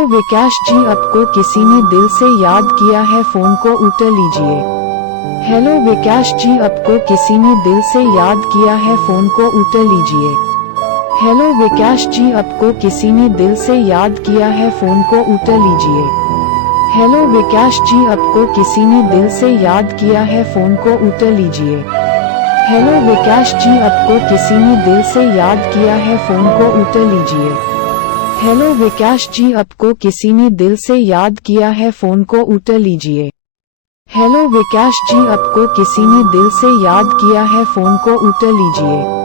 Hello विकास जी, आपको किसी ने दिल से याद किया है, फोन को उठा लीजिए। हेलो विकास जी, आपको किसी ने दिल से याद किया है, फोन को उठा लीजिए। हेलो विकास जी, आपको किसी ने दिल से याद किया है, फोन को उठा लीजिए। हेलो विकास जी, आपको किसी ने दिल से याद किया है, फोन को उठा लीजिए। हेलो विकास जी, आपको किसी ने दिल से याद किया है, फोन को उठा लीजिए। हेलो विकास जी, आपको किसी ने दिल से याद किया है, फोन को उठा लीजिए। हेलो विकास जी, आपको किसी ने दिल से याद किया है, फोन को उठा लीजिए।